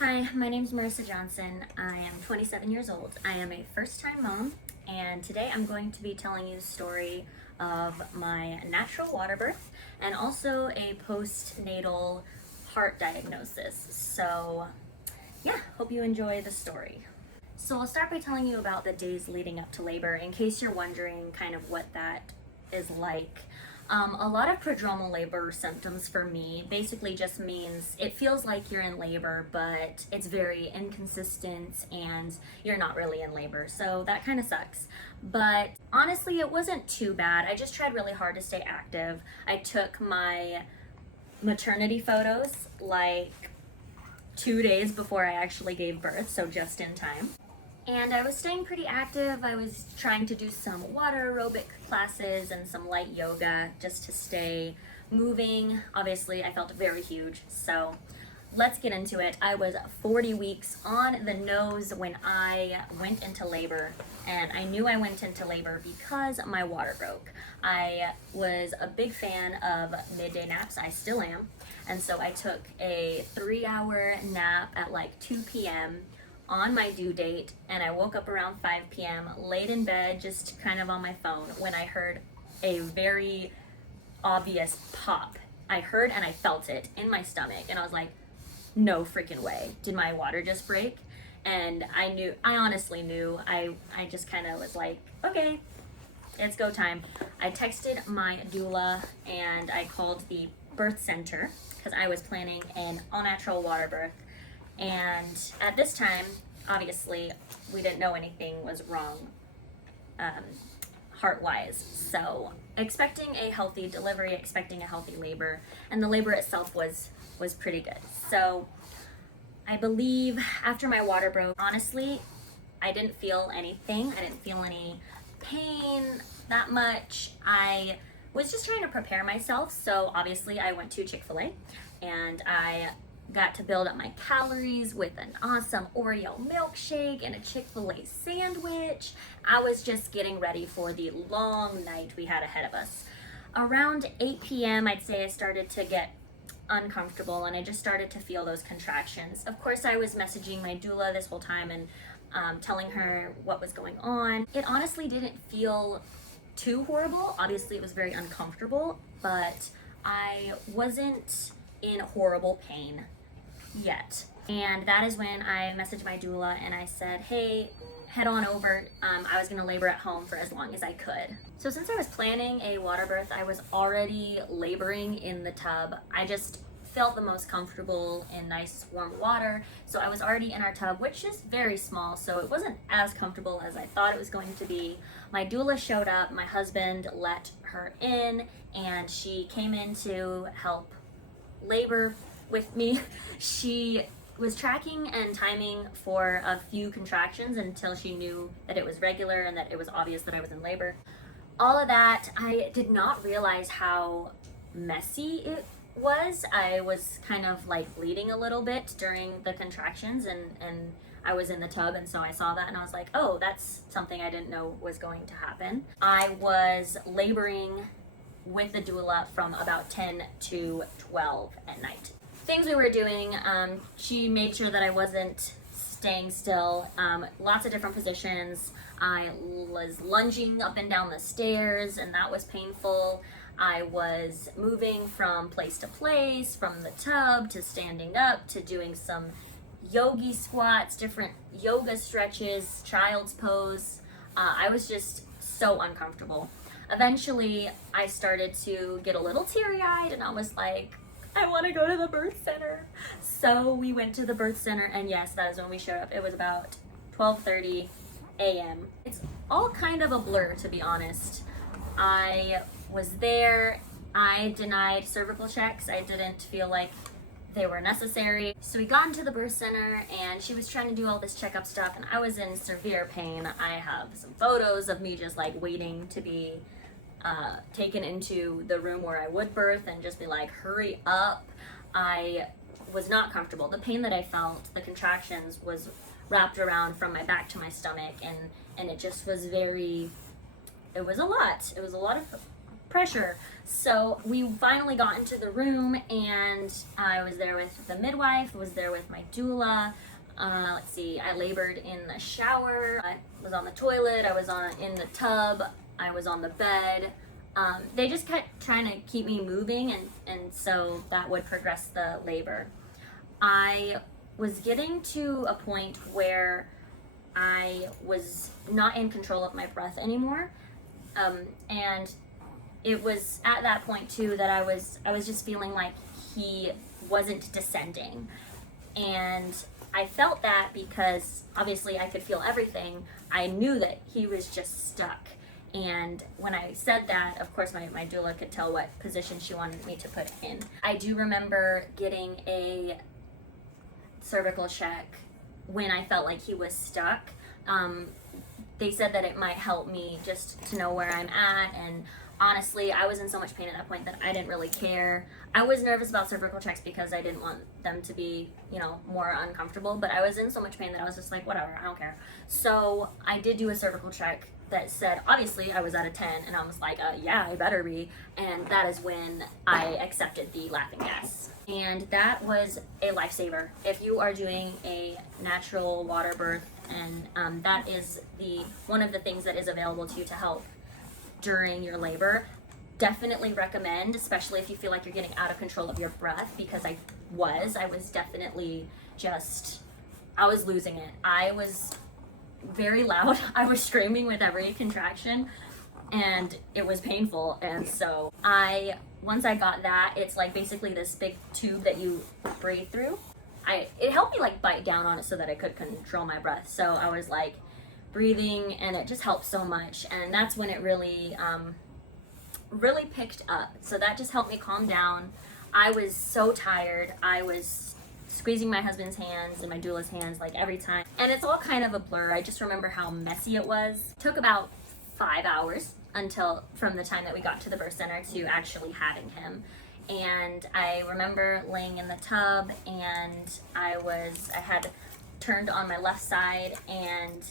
Hi, my name is Marissa Johnson. I am 27 years old. I am a first-time mom, and today I'm going to be telling you the story of my natural water birth and also a postnatal heart diagnosis. So yeah, hope you enjoy the story. So I'll start by telling you about the days leading up to labor in case you're wondering kind of what that is like. A lot of prodromal labor symptoms for me basically just means it feels like you're in labor, but it's very inconsistent and you're not really in labor. So that kind of sucks. But honestly, it wasn't too bad. I just tried really hard to stay active. I took my maternity photos like 2 days before I actually gave birth, so just in time. And I was staying pretty active. I was trying to do some water aerobic classes and some light yoga just to stay moving. Obviously, I felt very huge, so let's get into it. I was 40 weeks on the nose when I went into labor, and I knew I went into labor because my water broke. I was a big fan of midday naps. I still am. And so I took a 3-hour nap at like 2 p.m. on my due date, and I woke up around 5 p.m., laid in bed, just kind of on my phone, when I heard a very obvious pop. I heard and I felt it in my stomach, and I was like, no freaking way. Did my water just break? And I honestly knew. I just kind of was like, okay, it's go time. I texted my doula and I called the birth center because I was planning an all-natural water birth. And at this time, obviously, we didn't know anything was wrong heart-wise. So expecting a healthy delivery, expecting a healthy labor, and the labor itself was pretty good. So I believe after my water broke, honestly, I didn't feel anything. I didn't feel any pain that much. I was just trying to prepare myself. So obviously I went to Chick-fil-A and I got to build up my calories with an awesome Oreo milkshake and a Chick-fil-A sandwich. I was just getting ready for the long night we had ahead of us. Around 8 p.m., I'd say I started to get uncomfortable and I just started to feel those contractions. Of course, I was messaging my doula this whole time and telling her what was going on. It honestly didn't feel too horrible. Obviously, it was very uncomfortable, but I wasn't in horrible pain yet. And that is when I messaged my doula and I said, hey, head on over. I was gonna labor at home for as long as I could. So since I was planning a water birth, I was already laboring in the tub. I just felt the most comfortable in nice warm water. So I was already in our tub, which is very small, so it wasn't as comfortable as I thought it was going to be. My doula showed up, my husband let her in, and she came in to help labor with me. She was tracking and timing for a few contractions until she knew that it was regular and that it was obvious that I was in labor. All of that, I did not realize how messy it was. I was kind of like bleeding a little bit during the contractions and I was in the tub, and so I saw that and I was like, oh, that's something I didn't know was going to happen. I was laboring with the doula from about 10 to 12 at night. Things we were doing, she made sure that I wasn't staying still. Lots of different positions. I was lunging up and down the stairs, and that was painful. I was moving from place to place, from the tub to standing up to doing some yogi squats, different yoga stretches, child's pose. I was just so uncomfortable. Eventually, I started to get a little teary-eyed, and I was like, I want to go to the birth center. So we went to the birth center, and yes, that is when we showed up. It was about 12:30 a.m. It's all kind of a blur, to be honest. I was there. I denied cervical checks. I didn't feel like they were necessary. So we got into the birth center, and she was trying to do all this checkup stuff, and I was in severe pain. I have some photos of me just like waiting to be taken into the room where I would birth and just be like, hurry up. I was not comfortable. The pain that I felt, the contractions, was wrapped around from my back to my stomach, and it just was very, it was a lot. It was a lot of pressure. So we finally got into the room, and I was there with the midwife, was there with my doula. Let's see, I labored in the shower, I was on the toilet, I was in the tub, I was on the bed. They just kept trying to keep me moving, and so that would progress the labor. I was getting to a point where I was not in control of my breath anymore. And it was at that point too that I was just feeling like he wasn't descending. And I felt that because obviously I could feel everything. I knew that he was just stuck. And when I said that, of course, my doula could tell what position she wanted me to put in. I do remember getting a cervical check when I felt like he was stuck. They said that it might help me just to know where I'm at, and honestly, I was in so much pain at that point that I didn't really care. I was nervous about cervical checks because I didn't want them to be, more uncomfortable, but I was in so much pain that I was just like, whatever, I don't care. So I did do a cervical check that said, obviously, I was at a 10, and I was like, yeah, I better be, and that is when I accepted the laughing gas. And that was a lifesaver. If you are doing a natural water birth, and that is one of the things that is available to you to help during your labor, definitely recommend, especially if you feel like you're getting out of control of your breath, because I was definitely I was losing it. I was very loud. I was screaming with every contraction, and it was painful. And so once I got that, it's like basically this big tube that you breathe through. It helped me like bite down on it so that I could control my breath. So I was like breathing, and it just helped so much. And that's when it really picked up. So that just helped me calm down. I was so tired. I was squeezing my husband's hands and my doula's hands like every time. And it's all kind of a blur. I just remember how messy it was. It took about 5 hours from the time that we got to the birth center to actually having him. And I remember laying in the tub, and I had turned on my left side, and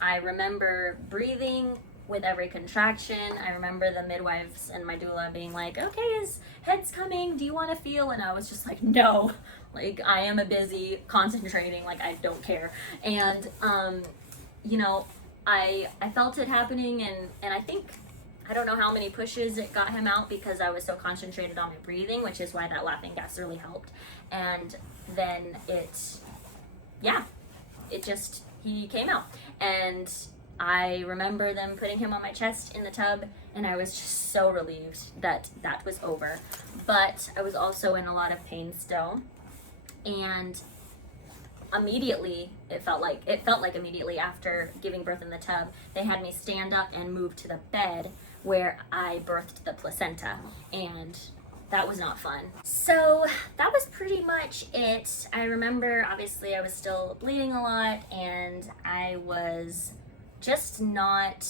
I remember breathing with every contraction. I remember the midwives and my doula being like, okay, his head's coming, do you want to feel? And I was just like, no, like I am busy concentrating, like I don't care. And I felt it happening, and I don't know how many pushes it got him out because I was so concentrated on my breathing, which is why that laughing gas really helped. And then he came out. And I remember them putting him on my chest in the tub, and I was just so relieved that that was over. But I was also in a lot of pain still. And immediately, it felt like immediately after giving birth in the tub, they had me stand up and move to the bed where I birthed the placenta, and that was not fun. So that was pretty much it. I remember, obviously, I was still bleeding a lot, and I was just not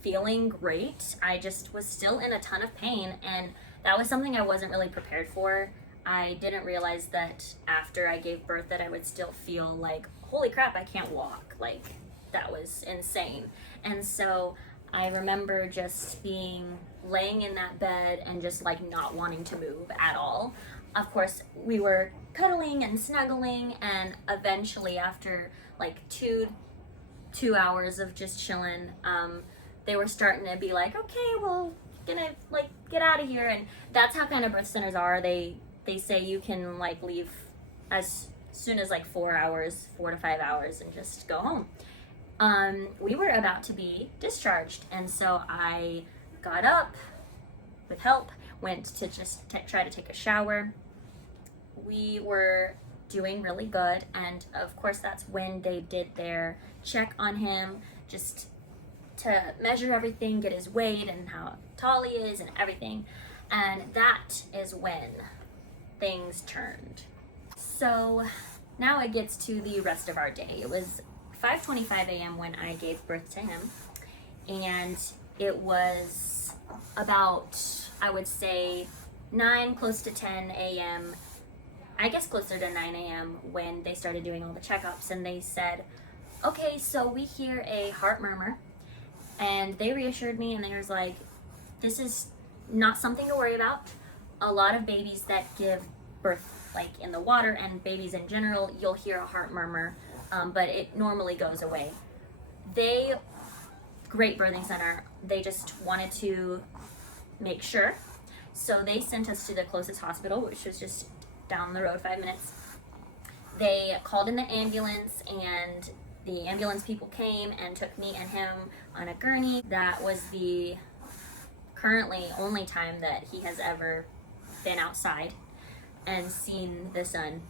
feeling great. I just was still in a ton of pain, and that was something I wasn't really prepared for. I didn't realize that after I gave birth that I would still feel like, holy crap, I can't walk. Like, that was insane. And so I remember just laying in that bed and just like not wanting to move at all. Of course, we were cuddling and snuggling, and eventually after like two hours of just chilling, they were starting to be like, okay, well, gonna like get out of here. And that's how kind of birth centers are. They say you can like leave as soon as like 4 to 5 hours, and just go home. We were about to be discharged, and so I got up with help, went to just try to take a shower. We were doing really good, and of course that's when they did their check on him, just to measure everything, get his weight and how tall he is and everything. And that is when things turned. So now it gets to the rest of our day. It was 5:25 a.m. when I gave birth to him, and it was about, I would say, 9, close to 10 a.m., I guess closer to 9 a.m. when they started doing all the checkups, and they said, okay, so we hear a heart murmur. And they reassured me, and they was like, this is not something to worry about. A lot of babies that give birth like in the water, and babies in general, you'll hear a heart murmur, but it normally goes away. Great birthing center, they just wanted to make sure. So they sent us to the closest hospital, which was just down the road 5 minutes. They called in the ambulance, and the ambulance people came and took me and him on a gurney. That was the currently only time that he has ever been outside and seen the sun,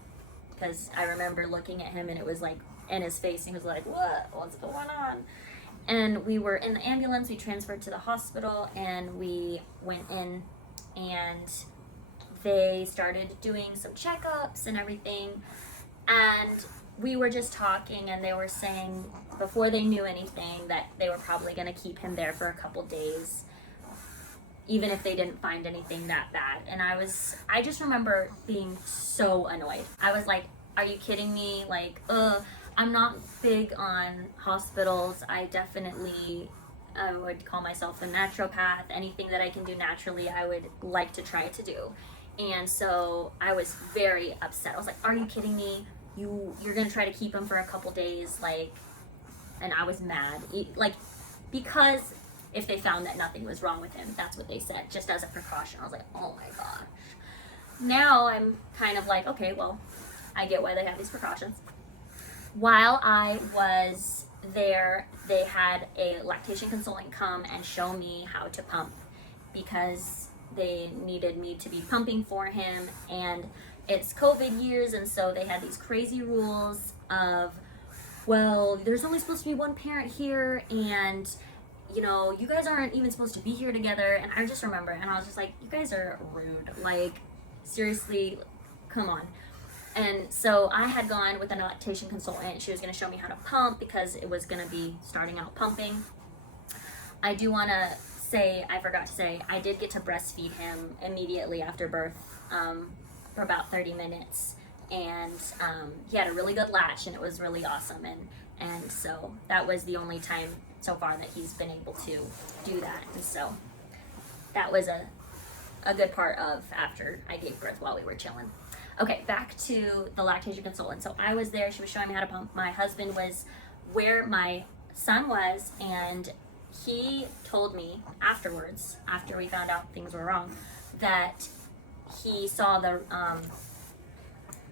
because I remember looking at him and it was like in his face, and he was like, what's going on? And we were in the ambulance, we transferred to the hospital, and we went in, and they started doing some checkups and everything. And we were just talking, and they were saying before they knew anything that they were probably going to keep him there for a couple days, even if they didn't find anything that bad. And I just remember being so annoyed. I was like, are you kidding me? Like, I'm not big on hospitals. I would call myself a naturopath. Anything that I can do naturally, I would like to try to do. And so I was very upset. I was like, are you kidding me? You're gonna try to keep him for a couple days, like, and I was mad. Like, because if they found that nothing was wrong with him, that's what they said, just as a precaution. I was like, oh my gosh. Now I'm kind of like, okay, well, I get why they have these precautions. While I was there, they had a lactation consultant come and show me how to pump, because they needed me to be pumping for him, and it's COVID years, and so they had these crazy rules of, well, there's only supposed to be one parent here, and you guys aren't even supposed to be here together. And I just remember, and I was just like, you guys are rude, like, seriously, come on. And so I had gone with a lactation consultant. She was going to show me how to pump, because it was going to be starting out pumping. I do want to say, I forgot to say, I did get to breastfeed him immediately after birth for about 30 minutes. And he had a really good latch, and it was really awesome. And so that was the only time so far that he's been able to do that. And so that was a good part of after I gave birth while we were chilling. Okay, back to the lactation consultant. So I was there, she was showing me how to pump. My husband was where my son was, and he told me afterwards, after we found out things were wrong, that he saw the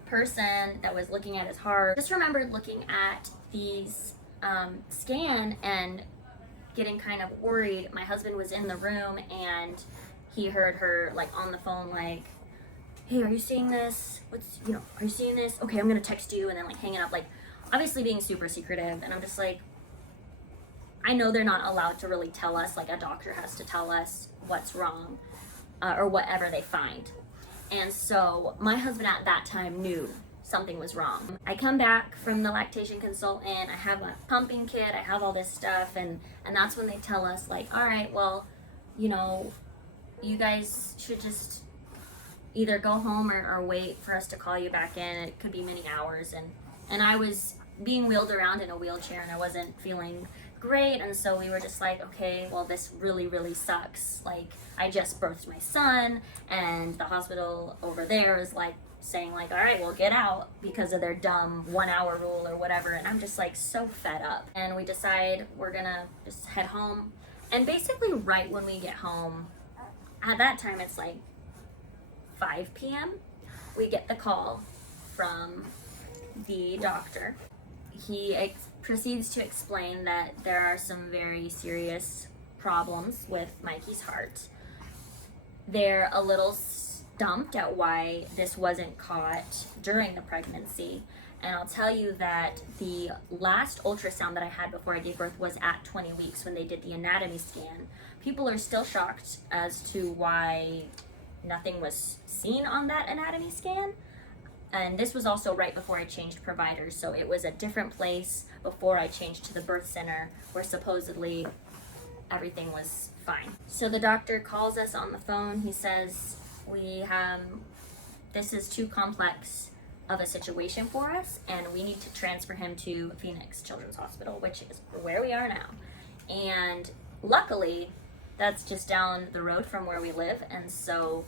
person that was looking at his heart. Just remembered looking at these scan and getting kind of worried. My husband was in the room, and he heard her like on the phone, like, hey, are you seeing this? Are you seeing this? Okay, I'm gonna text you, and then like hanging up, like obviously being super secretive. And I'm just like, I know they're not allowed to really tell us, like a doctor has to tell us what's wrong or whatever they find. And so my husband at that time knew something was wrong. I come back from the lactation consultant, I have a pumping kit, I have all this stuff, and that's when they tell us, like, all right, well, you guys should just either go home or wait for us to call you back in. It could be many hours. And I was being wheeled around in a wheelchair, and I wasn't feeling great. And so we were just like, okay, well, this really, really sucks. Like, I just birthed my son, and the hospital over there is like saying like, all right, well, get out, because of their dumb 1 hour rule or whatever. And I'm just like so fed up. And we decide we're gonna just head home. And basically right when we get home, at that time it's like 5 p.m. we get the call from the doctor. He proceeds to explain that there are some very serious problems with Mikey's heart. They're a little stumped at why this wasn't caught during the pregnancy. And I'll tell you that the last ultrasound that I had before I gave birth was at 20 weeks when they did the anatomy scan. People are still shocked as to why nothing was seen on that anatomy scan. And this was also right before I changed providers, so it was a different place before I changed to the birth center where supposedly everything was fine. So the doctor calls us on the phone. He says, this is too complex of a situation for us, and we need to transfer him to Phoenix Children's Hospital, which is where we are now. And luckily, that's just down the road from where we live. And so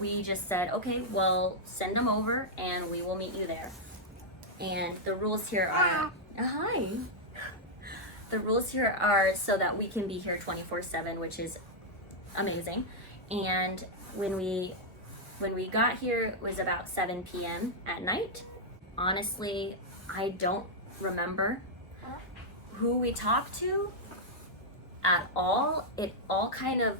we just said, okay, well, send them over and we will meet you there. And the rules here are, hi. The rules here are so that we can be here 24/7, which is amazing. And when we got here, it was about 7 p.m. at night. Honestly, I don't remember who we talked to at all. It all kind of,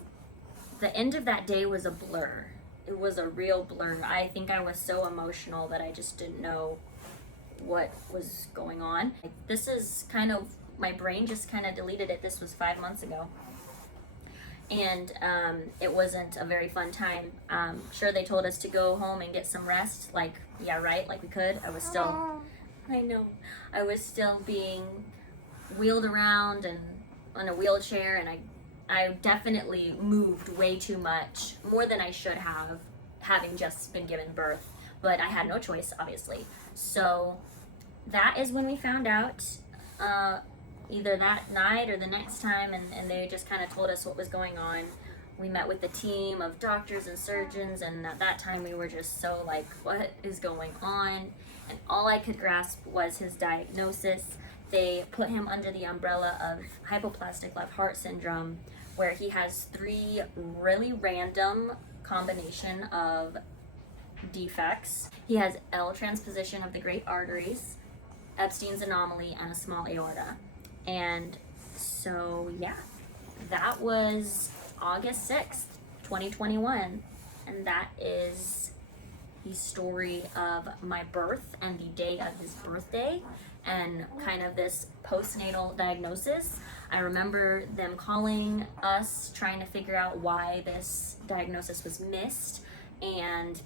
the end of that day was a blur. It was a real blur. I think I was so emotional that I just didn't know what was going on. This is kind of, my brain just kind of deleted it. This was 5 months ago. And it wasn't a very fun time. Sure, they told us to go home and get some rest. Like, yeah, right, like we could. I was still, I know, I was still being wheeled around and on a wheelchair, and I definitely moved way too much, more than I should have, having just been given birth. But I had no choice, obviously. So that is when we found out, either that night or the next time, and they just kind of told us what was going on. We met with the team of doctors and surgeons, and at that time we were just so like, what is going on? And all I could grasp was his diagnosis. They put him under the umbrella of hypoplastic left heart syndrome, where he has 3 really random combination of defects. He has L transposition of the great arteries, Epstein's anomaly, and a small aorta. And so, yeah, that was August 6th, 2021. And that is the story of my birth and the day of his birthday and kind of this postnatal diagnosis. I remember them calling us, trying to figure out why this diagnosis was missed. And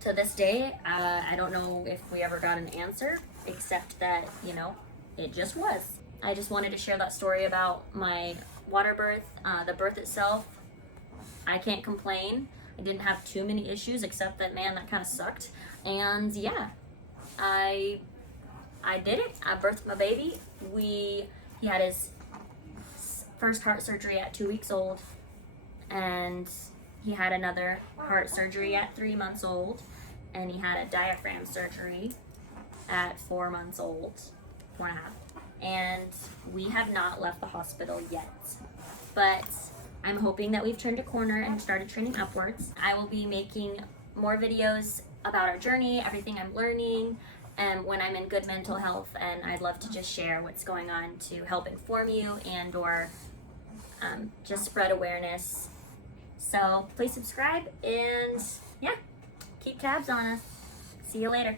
to this day, I don't know if we ever got an answer, except that, you know, it just was. I just wanted to share that story about my water birth. The birth itself, I can't complain. I didn't have too many issues, except that, man, that kind of sucked. And yeah, I did it. I birthed my baby. He had his first heart surgery at 2 weeks old, and he had another heart surgery at 3 months old, and he had a diaphragm surgery at 4 months old, 4.5. And we have not left the hospital yet, but I'm hoping that we've turned a corner and started trending upwards. I will be making more videos about our journey, everything I'm learning, and when I'm in good mental health, and I'd love to just share what's going on to help inform you and or just spread awareness. So please subscribe, and yeah, keep tabs on us. See you later.